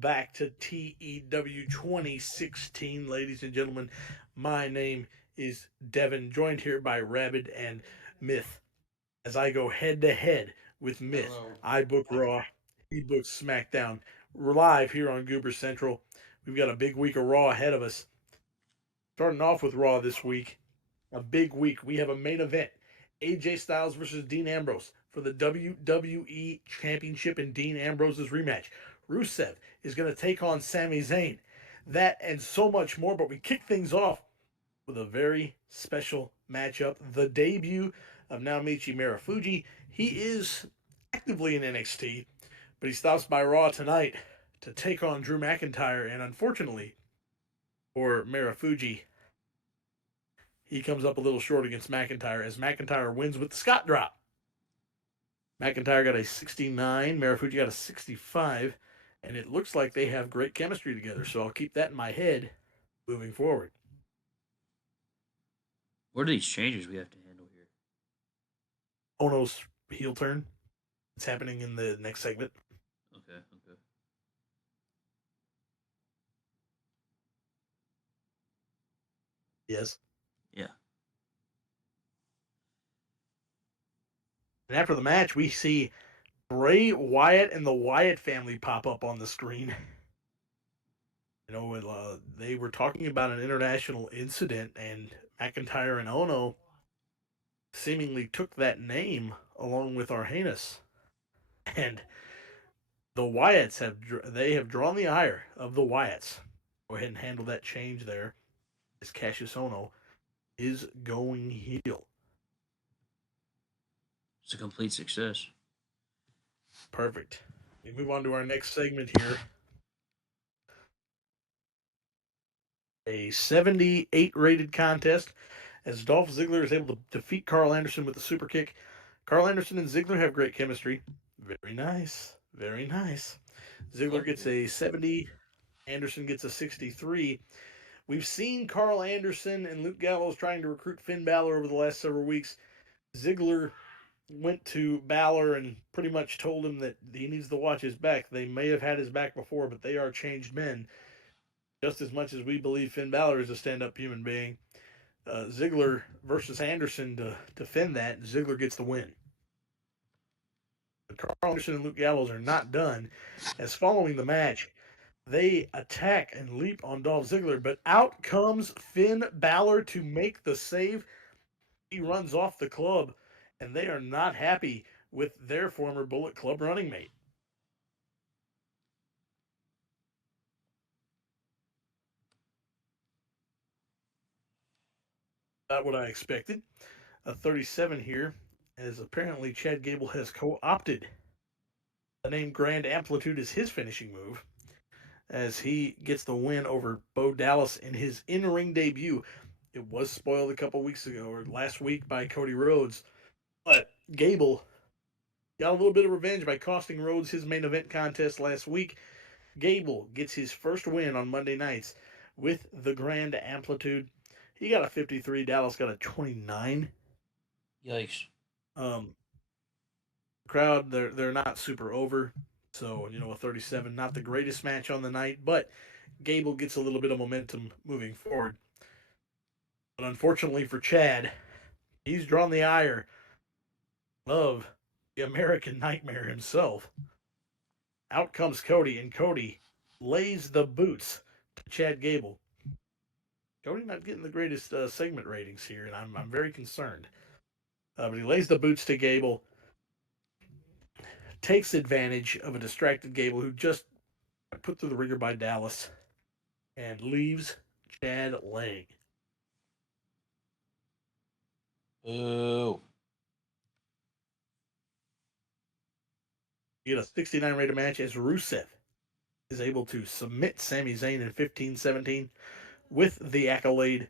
back to TEW 2016, ladies and gentlemen. My name is Devin, joined here by Rabid and Myth. As I go head to head with Myth, Hello. I book Raw, he books SmackDown. We're live here on Goober Central. We've got a big week of Raw ahead of us. Starting off with Raw this week, a big week. We have a main event: AJ Styles versus Dean Ambrose for the WWE Championship in Dean Ambrose's rematch. Rusev is going to take on Sami Zayn. That and so much more, but we kick things off with a very special matchup: the debut of Naomichi Marufuji. He is actively in NXT, but he stops by Raw tonight to take on Drew McIntyre, and unfortunately for Marufuji, he comes up a little short against McIntyre as McIntyre wins with the Scott drop. McIntyre got a 69, Marufuji got a 65, and it looks like they have great chemistry together. So I'll keep that in my head moving forward. What are these changes we have to handle here? Ono's heel turn. It's happening in the next segment. Okay, okay. Yes. Yeah. And after the match, we see Bray Wyatt and the Wyatt family pop up on the screen. They were talking about an international incident, and McIntyre and Ono seemingly took that name along with Arhanus. And the Wyatts have drawn the ire of the Wyatts. Go ahead and handle that change there, as Cassius Ono is going heel. It's a complete success. Perfect. We move on to our next segment here. A 78 rated contest as Dolph Ziggler is able to defeat Carl Anderson with the super kick. Carl Anderson and Ziggler have great chemistry. Very nice. Very nice. Ziggler gets Collective. a 70. Anderson gets a 63. We've seen Carl Anderson and Luke Gallows trying to recruit Finn Balor over the last several weeks. Ziggler went to Balor and pretty much told him that he needs to watch his back. They may have had his back before, but they are changed men. Just as much as we believe Finn Balor is a stand up human being, Ziggler versus Anderson to defend that, Ziggler gets the win. But Carl Anderson and Luke Gallows are not done, as following the match, they attack and leap on Dolph Ziggler, but out comes Finn Balor to make the save. He runs off the club, and they are not happy with their former Bullet Club running mate. Not what I expected. A 37 here, as apparently Chad Gable has co opted the name Grand Amplitude as his finishing move, as he gets the win over Bo Dallas in his in ring debut. It was spoiled a couple weeks ago or last week by Cody Rhodes, but Gable got a little bit of revenge by costing Rhodes his main event contest last week. Gable gets his first win on Monday nights with the Grand Amplitude. He got a 53. Dallas got a 29. Yikes. Um, crowd, they're not super over. So, a 37, not the greatest match on the night, but Gable gets a little bit of momentum moving forward. But unfortunately for Chad, he's drawn the ire of the American Nightmare himself. Out comes Cody, and Cody lays the boots to Chad Gable. Cody not getting the greatest segment ratings here, and I'm very concerned. But he lays the boots to Gable, takes advantage of a distracted Gable who just put through the ringer by Dallas, and leaves Chad laying. Oh. You get a 69 rated match as Rusev is able to submit Sami Zayn in 15-17 with the accolade.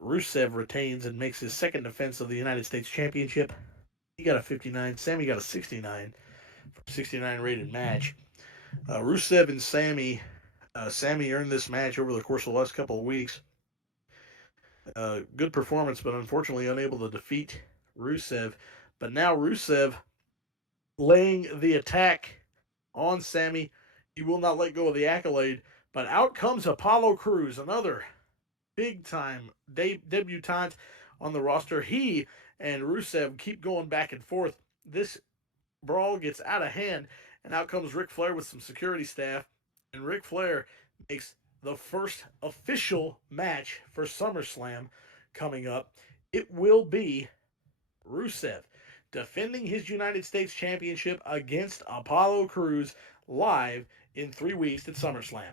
Rusev retains and makes his second defense of the United States Championship. He got a 59. Sami got a 69 for a 69 rated match. Rusev and Sami earned this match over the course of the last couple of weeks. Good performance, but unfortunately unable to defeat Rusev. But now Rusev laying the attack on Sami. He will not let go of the accolade, but out comes Apollo Crews, another big time debutant on the roster. He and Rusev keep going back and forth. This brawl gets out of hand, and out comes Ric Flair with some security staff, and Ric Flair makes the first official match for SummerSlam coming up. It will be Rusev defending his United States Championship against Apollo Crews live in 3 weeks at SummerSlam.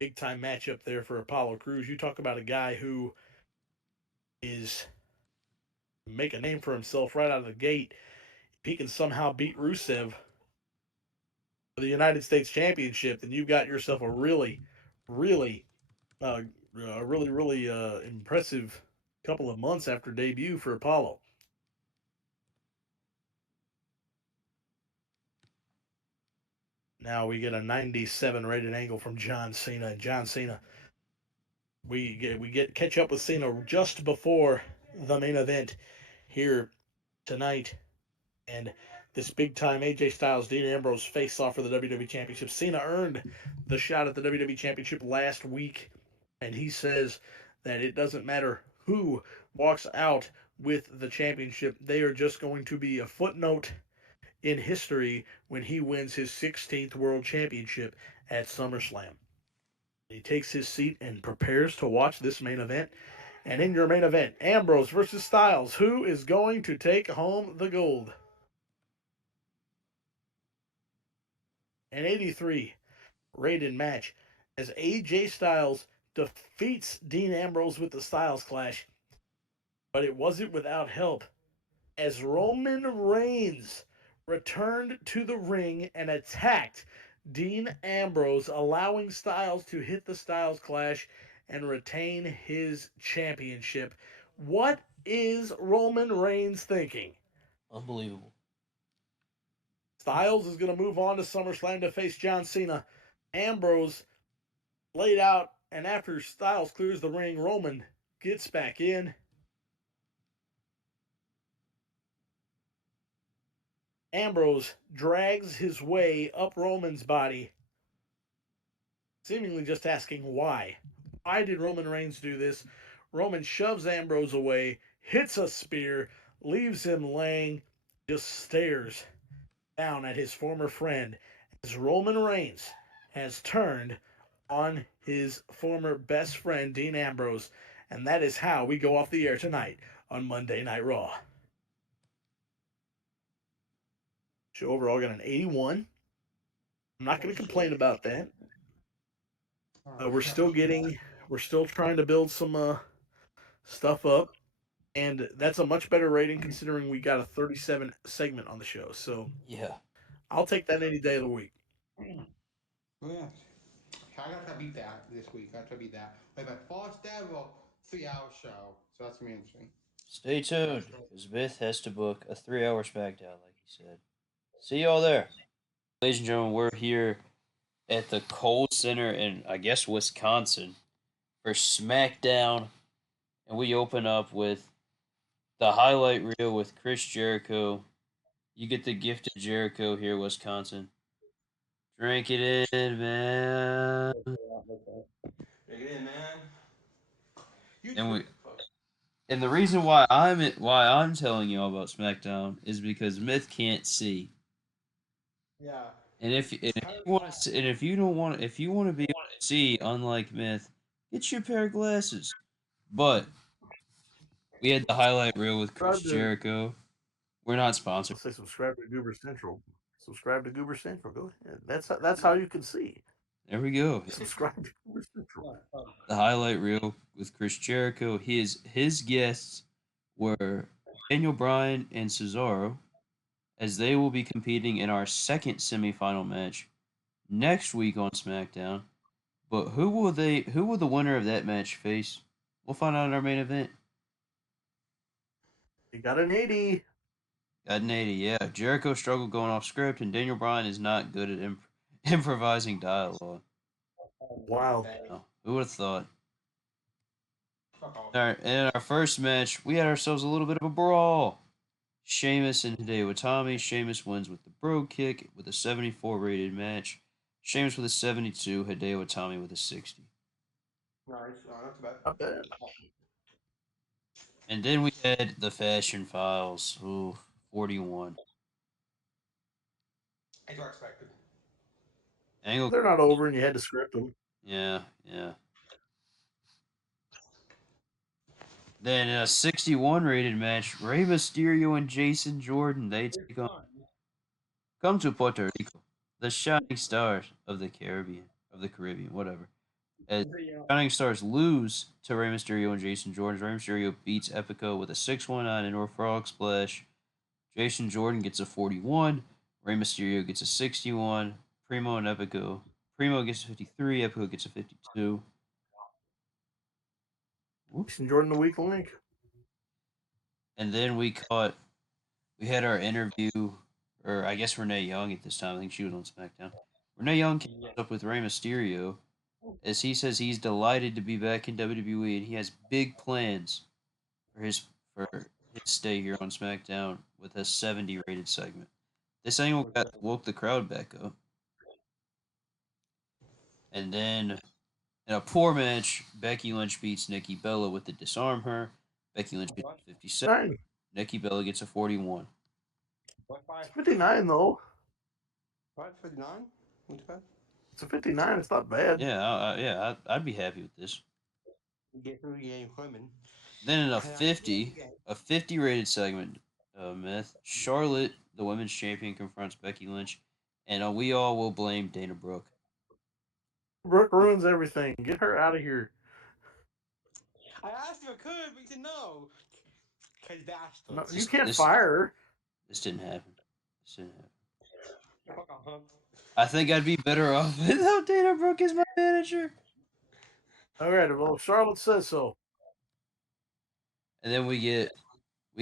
Big time matchup there for Apollo Crews. You talk about a guy who is make a name for himself right out of the gate. If he can somehow beat Rusev for the United States Championship, then you've got yourself a really, uh, impressive couple of months after debut for Apollo. Now we get a 97 rated angle from John Cena. And John Cena, we catch up with Cena just before the main event here tonight, and this big time AJ Styles Dean Ambrose face off for the WWE Championship. Cena earned the shot at the WWE Championship last week, and he says that it doesn't matter who walks out with the championship, they are just going to be a footnote in history when he wins his 16th World Championship at SummerSlam. He takes his seat and prepares to watch this main event. And in your main event, Ambrose versus Styles, who is going to take home the gold? An 83 rated match as AJ Styles defeats Dean Ambrose with the Styles Clash, but it wasn't without help as Roman Reigns returned to the ring and attacked Dean Ambrose, allowing Styles to hit the Styles Clash and retain his championship. What is Roman Reigns thinking? Unbelievable. Styles is going to move on to SummerSlam to face John Cena. Ambrose laid out, and after Styles clears the ring, Roman gets back in. Ambrose drags his way up Roman's body, seemingly just asking why. Why did Roman Reigns do this? Roman shoves Ambrose away, hits a spear, leaves him laying, just stares down at his former friend as Roman Reigns has turned on his former best friend, Dean Ambrose. And that is how we go off the air tonight on Monday Night Raw. Show overall got an 81. I'm not going to complain about that. We're still trying to build some stuff up, and that's a much better rating considering we got a 37 segment on the show. So Yeah. I'll take that any day of the week. Yeah. I gotta try to beat that this week. I gotta try to beat that. Like my first ever 3 hour show. So that's gonna be interesting. Stay tuned, because Myth has to book a 3 hour Smackdown, like he said. See y'all there. Ladies and gentlemen, we're here at the Kohl Center in, I guess, Wisconsin for SmackDown. And we open up with the highlight reel with Chris Jericho. You get the gift of Jericho here, Wisconsin. Drink it in, man. Dig it in, man. You And too. we and the reason why I'm telling you all about SmackDown is because Myth can't see. Yeah. And if you want to, and if you don't want, if you want to be able to see, unlike Myth, get you a pair of glasses. But we had the highlight reel with Chris Subscribe to Jericho. We're not sponsored. Let's say subscribe to Goober Central. Subscribe to Goober Central. Go ahead. That's how you can see. There we go. Subscribe to Goober Central. The highlight reel with Chris Jericho. His guests were Daniel Bryan and Cesaro, as they will be competing in our second semifinal match next week on SmackDown. But who will the winner of that match face? We'll find out in our main event. You got an 80. Got an 80, yeah. Jericho struggled going off script, and Daniel Bryan is not good at improvising dialogue. Wow. No, who would have thought? Fuck off. In our first match, we had ourselves a little bit of a brawl. Sheamus and Hideo Itami. Sheamus wins with the Bro Kick with a 74 rated match. Sheamus with a 72. Hideo Itami with a 60. Nice. Not too bad. Not bad. And then we had the Fashion Files. Ooh, 41. As I expected. Angle. They're not over, and you had to script them. Yeah, yeah. Then a 61 rated match. Rey Mysterio and Jason Jordan. They take on. Come to Puerto Rico. The Shining Stars of the Caribbean, whatever. As Shining Stars lose to Rey Mysterio and Jason Jordan, Rey Mysterio beats Epico with a 619 indoor frog splash. Jason Jordan gets a 41. Rey Mysterio gets a 61. Primo and Epico. Primo gets a 53. Epico gets a 52. Whoops. Jason Jordan, the weak link. And then we had our interview, or I guess Renee Young at this time. I think she was on SmackDown. Renee Young came up with Rey Mysterio as he says he's delighted to be back in WWE and he has big plans for his stay here on SmackDown with a 70 rated segment. This angle woke the crowd back up. And then in a poor match, Becky Lynch beats Nikki Bella with the disarm her. Becky Lynch gets a 57. 9. Nikki Bella gets a 41. It's 59, though. What? 59? Not bad. It's a 59. It's not bad. Yeah, I'd be happy with this. Get through the game, women. Then in a 50 rated segment, Myth, Charlotte, the women's champion, confronts Becky Lynch, and we all will blame Dana Brooke. Brooke ruins everything. Get her out of here. I asked if I could, but you said no. Cause No, bastards. you can't This- fire her. This didn't happen. This didn't happen. Fuck off. I think I'd be better off without Dana Brooke as my manager. All right, well, Charlotte says so. And then we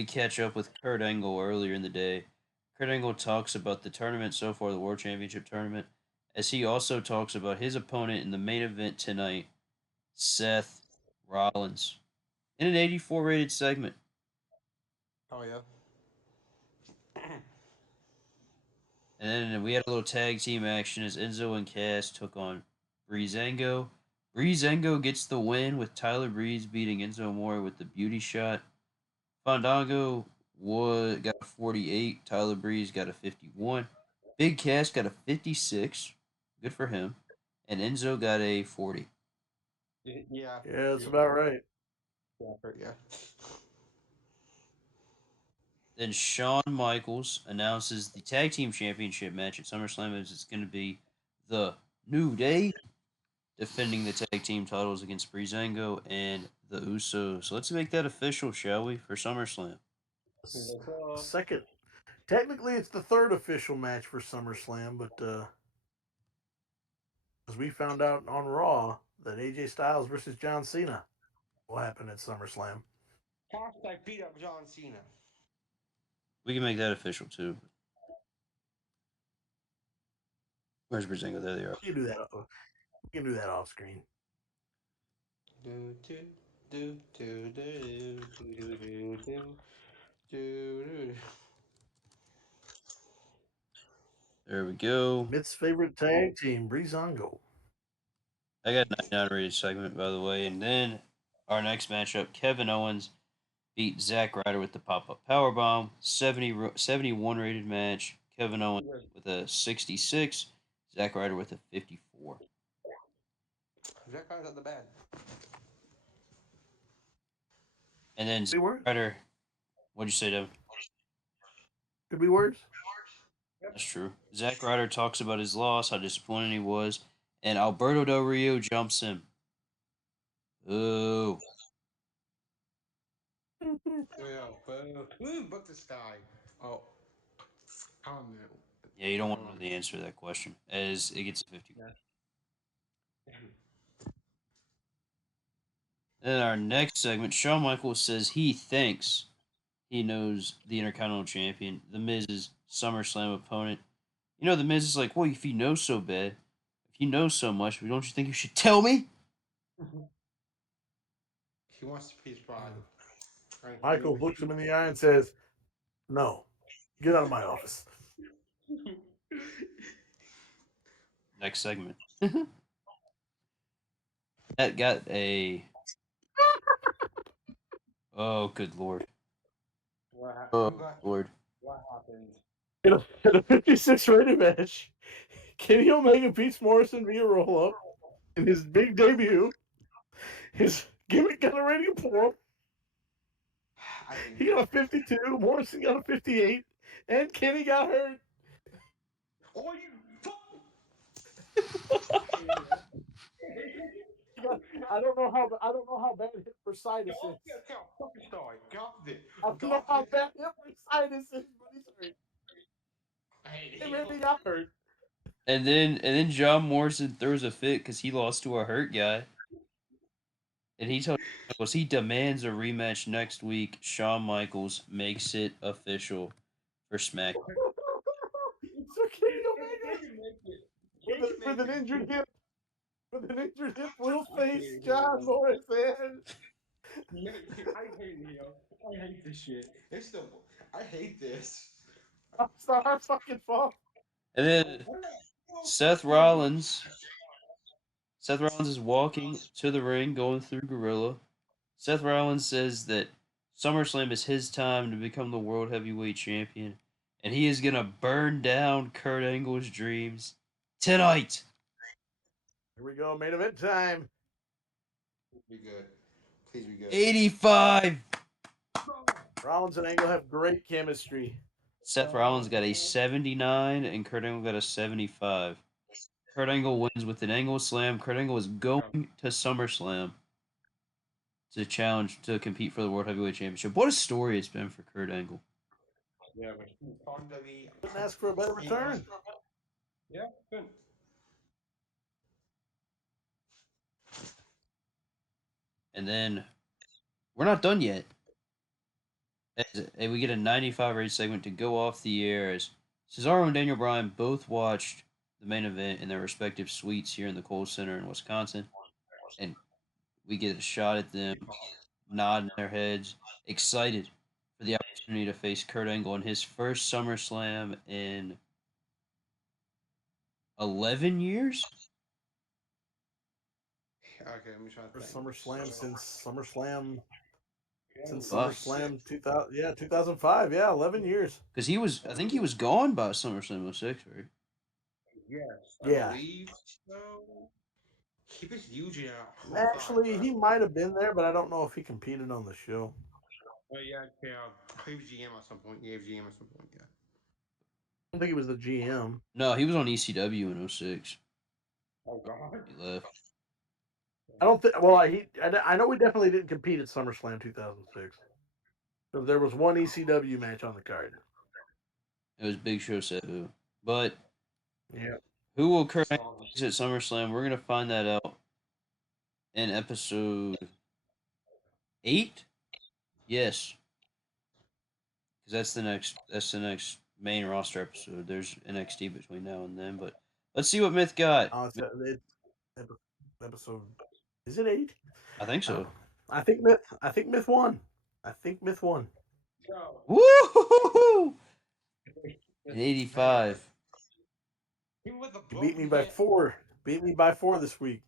catch up with Kurt Angle earlier in the day. Kurt Angle talks about the tournament so far, the World Championship tournament, as he also talks about his opponent in the main event tonight, Seth Rollins, in an 84 rated segment. Oh yeah. And then we had a little tag team action as Enzo and Cass took on Breezango. Breezango gets the win with Tyler Breeze beating Enzo Amore with the beauty shot. Fandango got a 48. Tyler Breeze got a 51. Big Cass got a 56. Good for him. And Enzo got a 40. Yeah. Yeah, that's about right. Yeah. Then Shawn Michaels announces the tag team championship match at SummerSlam as it's going to be the New Day defending the tag team titles against Breezango and the Usos. So let's make that official, shall we, for SummerSlam? Second. Technically, it's the third official match for SummerSlam, but as we found out on Raw, that AJ Styles versus John Cena will happen at SummerSlam. Hashtag beat up John Cena. We can make that official too. Where's Breezango? There they are. We can do that. We can do that off screen. Do do do do do do do do do. There we go. Mitt's favorite tag team, Breezango. I got a 99 rated segment, by the way. And then our next matchup, Kevin Owens beat Zack Ryder with the pop-up powerbomb. 71 rated match. Kevin Owens with a 66. Zack Ryder with a 54. That guy's not the bad. And then Could be Zack worse. Ryder, what'd you say, Devin? Could be worse. That's true. Zack Ryder talks about his loss, how disappointed he was, and Alberto Del Rio jumps him. Ooh. Yeah, but book this guy. Oh, comment. Yeah, you don't want to know the answer to that question, as it gets a 50. Then our next segment, Shawn Michaels says he thinks he knows the Intercontinental Champion, The Miz's SummerSlam opponent. You know, The Miz is like, well, if you know so bad, if you know so much, don't you think you should tell me? He wants to be his pride. Michael looks him in the eye and says, No. Get out of my office. Next segment. That got a. Oh, good lord. Oh, lord. What happened? In a 56 rated match, Kenny Omega beats Morrison via roll up in his big debut. His gimmick got a rating of 4. I hate He got a 52. Morrison got a 58. And Kenny got hurt. Oh, you fuck! I don't know how bad hip bursitis is. Get off fucking start. Get off it. I don't know how bad hip bursitis is, but he's hurt. I hate Hey, it. maybe he got hurt. And then John Morrison throws a fit because he lost to a hurt guy. And he told Michaels he demands a rematch next week. Shawn Michaels makes it official for SmackDown. So Kenny Omega with an injured hip, will face John Morrison. I hate it, yo. I hate this shit. I hate this. It's not our fucking fault. And then Seth Rollins. Seth Rollins is walking to the ring, going through Gorilla. Seth Rollins says that SummerSlam is his time to become the World Heavyweight Champion, and he is gonna burn down Kurt Angle's dreams tonight. Here we go, main event time. Be good. Please be good. 85. Rollins and Angle have great chemistry. Seth Rollins got a 79, and Kurt Angle got a 75. Kurt Angle wins with an Angle Slam. Kurt Angle is going to SummerSlam to challenge to compete for the World Heavyweight Championship. What a story it's been for Kurt Angle. Yeah, but WWE. Couldn't ask for a better return. Yeah, good. And then we're not done yet. And we get a 95 rated segment to go off the air as Cesaro and Daniel Bryan both watched the main event in their respective suites here in the Kohl Center in Wisconsin. And we get a shot at them nodding their heads, excited for the opportunity to face Kurt Angle in his first SummerSlam in 11 years? Okay, let me try to For think. SummerSlam since Wow. SummerSlam 2000, 2005, 11 years. Because I think he was gone by SummerSlam 06, right? Yes, I Yeah. believe so. He was usually out. Actually, he might have been there, but I don't know if he competed on the show. Oh yeah, he was GM at some point. Yeah, he was GM at some point. Yeah. I don't think he was the GM. No, he was on ECW in 06. Oh god. He left. I don't think. Well, I know we definitely didn't compete at SummerSlam 2006. So there was one ECW match on the card. It was Big Show Sabu. But Yeah. who will Kurt Angle face at SummerSlam? We're gonna find that out in episode 8. Yes, because that's the next main roster episode. There's NXT between now and then, but let's see what Myth got. Oh, it's episode. Is it 8? I think so. I think Myth won. I think Myth won. Woo! In 85. He was a He beat me by 4. Beat me by 4 this week.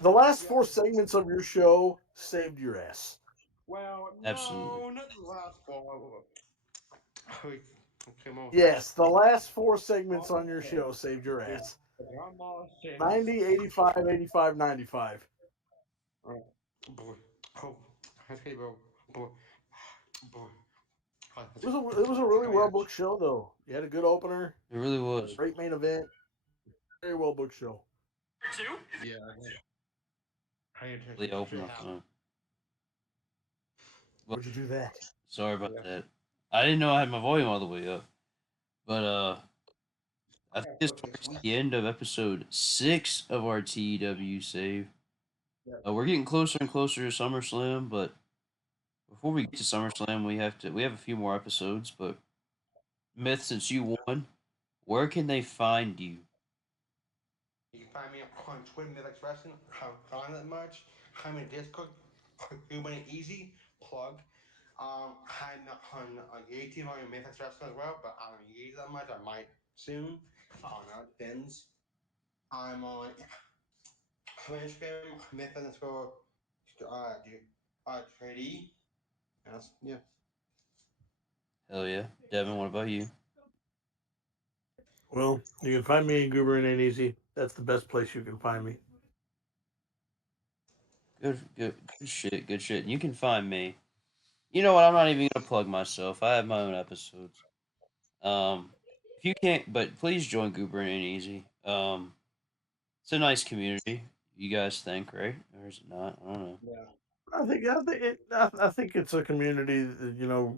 The last 4 segments of your show saved your ass. Well, Absolutely. no, not the last one. Okay, Yes, the last 4 segments on your show saved your ass. 90, 85, 85, 95. Boy, oh, okay, bro, boy, boy. It was a really well booked show though. You had a good opener, It really was. great main event, very well booked show. Yeah. The opener. Well, Would you do that? sorry about that. I didn't know I had my volume all the way up. But I think this marks the end of episode 6 of our TEW save. We're getting closer and closer to SummerSlam, but before we get to SummerSlam, we have a few more episodes. But Myth, since you won, where can they find you? You can find me on Twitter, Mythics Wrestling. How on that much? I'm in Discord. Human Easy plug. I'm on YouTube on Memphis Wrestling as well, but I don't use that much. I might soon. I don't know. It depends. I'm on Instagram, Memphis underscore tradie. Yeah. Hell yeah. Devin, what about you? Well, you can find me in Goober and Ain't Easy. That's the best place you can find me. Good shit, good shit. You can find me. You know what? I'm not even gonna plug myself. I have my own episodes. If you can't, but please join Goober and Ain't Easy. It's a nice community. You guys think, right? Or is it not? I don't know. Yeah. I think it's a community that,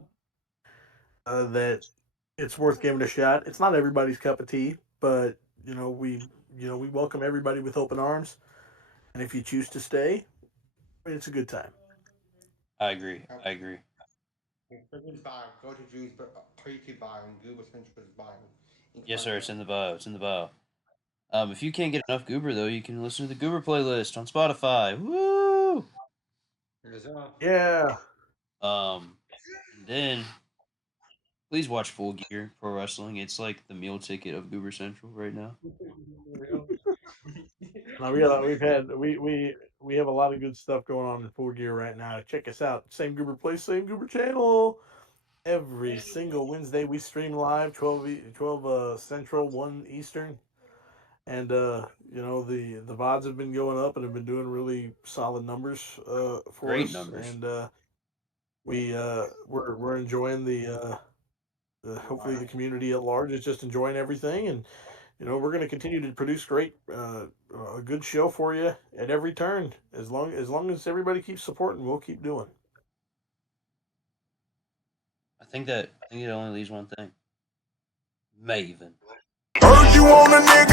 that it's worth giving a shot. It's not everybody's cup of tea, but we welcome everybody with open arms. And if you choose to stay, it's a good time. I agree. I agree. Freaking bio. Go to Drew's YouTube bio and Google Central's bio. You can Yes, find sir. me It's there. in the bio. It's in the bio. If you can't get enough Goober though, you can listen to the Goober playlist on Spotify. Woo! There's Yeah. Um, and then please watch Full Gear Pro Wrestling. It's like the meal ticket of Goober Central right now. Now we have a lot of good stuff going on in full gear right now. Check us out. Same Goober Place, same Goober channel. Every single Wednesday we stream live 12 Central, 1 Eastern. And the VODs have been going up and have been doing really solid numbers for Great us. numbers. And we're enjoying hopefully the community at large is just enjoying everything, and we're going to continue to produce great a good show for you at every turn. As long as everybody keeps supporting, we'll keep doing. I think it only leaves one thing. Maven. Heard you on a nigga